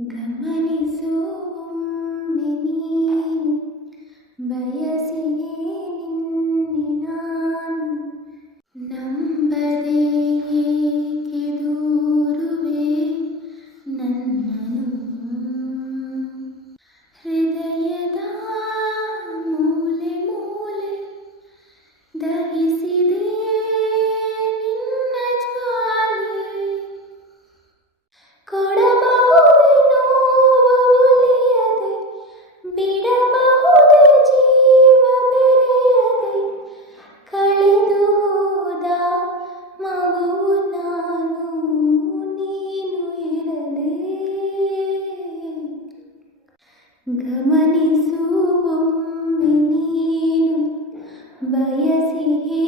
ಗಮನಿಸು ಒಮ್ಮೆ ನೀನು ಬಯಸಿಯೇ ನಿನ್ನೆ ನಾನು ನಂಬದೆ ಏಕೆ ದೂರುವೆ ನನ್ನನು ಹೃದಯದ ಮೂಲೆ ಮೂಲೆ ದಹಿಸಿದೆ ನಿನ್ನ ಜ್ವಾಲೆ ಕೊಡಬಹುದೇ ನೋವು ಉಳಿಯದೆ ಬಿಡಬಹುದೇ ಜೀವ ಬೆರೆಯದೆ ಕಳೆದು ಹೋದ ಮಗುವು ನಾನು ನೀನು ಇರದೆ ಗಮನಿಸು ಒಮ್ಮೆ ನೀನು ಬಯಸಿಯೇ